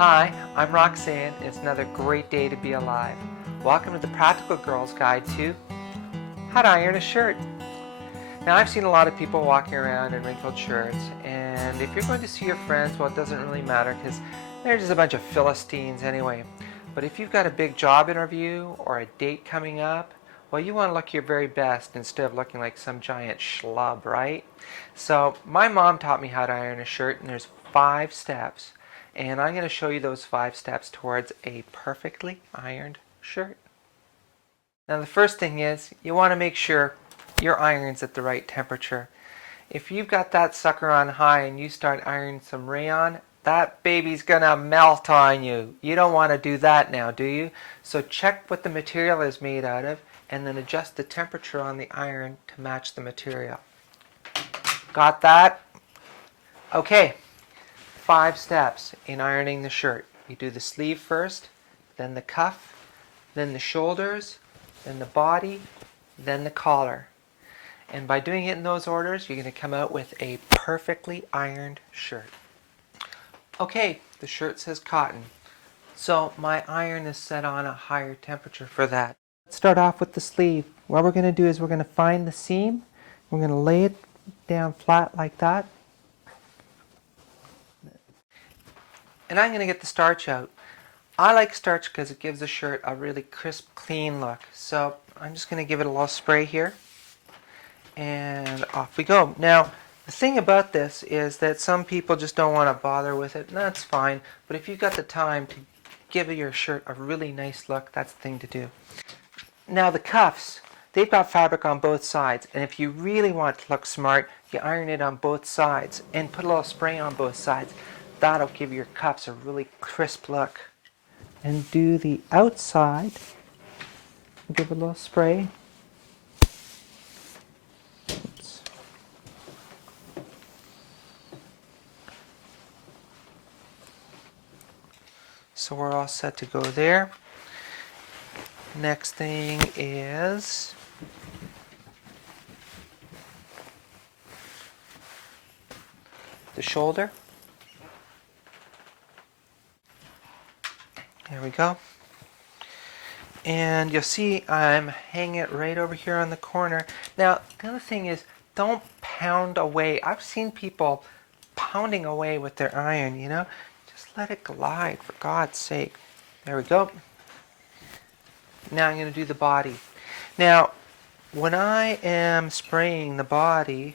Hi, I'm Roxanne. It's another great day to be alive. Welcome to the Practical Girl's Guide to How to Iron a Shirt. Now, I've seen a lot of people walking around in wrinkled shirts, and if you're going to see your friends, well, it doesn't really matter because they're just a bunch of Philistines anyway. But if you've got a big job interview or a date coming up, well, you want to look your very best instead of looking like some giant schlub, right? So, my mom taught me how to iron a shirt, and there's 5 steps. And I'm going to show you those 5 steps towards a perfectly ironed shirt. Now the first thing is you want to make sure your iron's at the right temperature. If you've got that sucker on high and you start ironing some rayon, that baby's gonna melt on you. You don't want to do that now, do you? So check what the material is made out of and then adjust the temperature on the iron to match the material. Got that? Okay. 5 steps in ironing the shirt. You do the sleeve first, then the cuff, then the shoulders, then the body, then the collar. And by doing it in those orders, you're going to come out with a perfectly ironed shirt. Okay, the shirt says cotton. So my iron is set on a higher temperature for that. Let's start off with the sleeve. What we're going to do is we're going to find the seam. We're going to lay it down flat like that. And I'm going to get the starch out. I like starch because it gives the shirt a really crisp, clean look. So I'm just going to give it a little spray here. And off we go. Now, the thing about this is that some people just don't want to bother with it, and that's fine. But if you've got the time to give your shirt a really nice look, that's the thing to do. Now the cuffs, they've got fabric on both sides. And if you really want to look smart, you iron it on both sides and put a little spray on both sides. That'll give your cuffs a really crisp look. And do the outside. Give a little spray. Oops. So we're all set to go there. Next thing is the shoulder. There we go. And you'll see I'm hanging it right over here on the corner. Now, the other thing is, don't pound away. I've seen people pounding away with their iron, you know. Just let it glide, for God's sake. There we go. Now I'm going to do the body. Now, when I am spraying the body,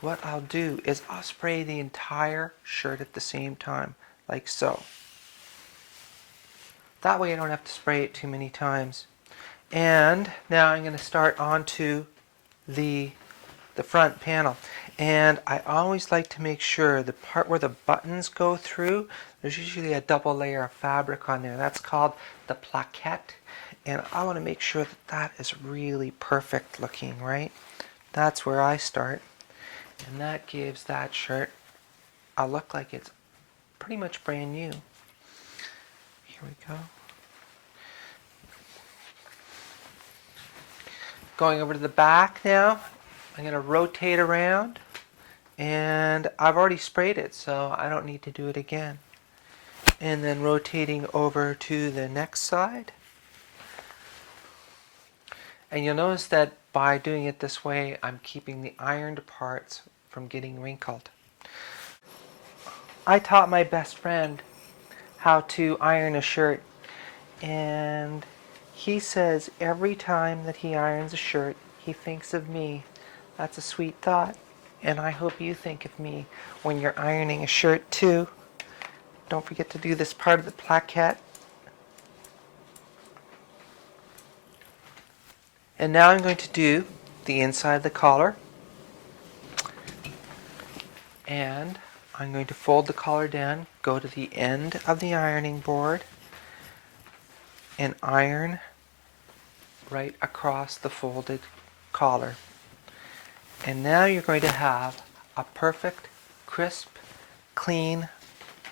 what I'll do is I'll spray the entire shirt at the same time, like so. That way I don't have to spray it too many times. And now I'm going to start onto the front panel. And I always like to make sure the part where the buttons go through, there's usually a double layer of fabric on there. That's called the plaquette. And I want to make sure that that is really perfect looking, right? That's where I start. And that gives that shirt a look like it's pretty much brand new. Here we go. Going over to the back now, I'm going to rotate around, and I've already sprayed it, so I don't need to do it again. And then rotating over to the next side. And you'll notice that by doing it this way, I'm keeping the ironed parts from getting wrinkled. I taught my best friend how to iron a shirt, and he says every time that he irons a shirt, he thinks of me. That's a sweet thought, and I hope you think of me when you're ironing a shirt too. Don't forget to do this part of the plaquette. And now I'm going to do the inside of the collar. And I'm going to fold the collar down, go to the end of the ironing board, and iron right across the folded collar. And now you're going to have a perfect, crisp, clean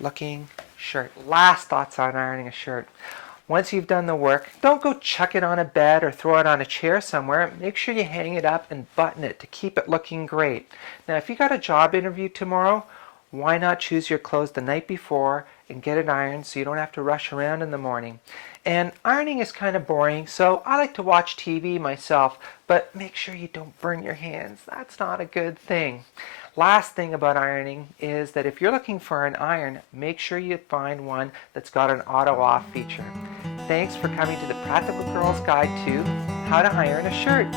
looking shirt. Last thoughts on ironing a shirt. Once you've done the work, don't go chuck it on a bed or throw it on a chair somewhere. Make sure you hang it up and button it to keep it looking great. Now, if you got a job interview tomorrow, why not choose your clothes the night before and get it ironed so you don't have to rush around in the morning. And ironing is kind of boring, so I like to watch TV myself, but make sure you don't burn your hands. That's not a good thing. Last thing about ironing is that if you're looking for an iron, make sure you find one that's got an auto-off feature. Thanks for coming to the Practical Girl's Guide to How to Iron a Shirt.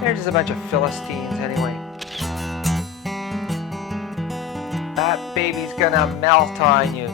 They're just a bunch of Philistines anyway. That baby's gonna melt on you.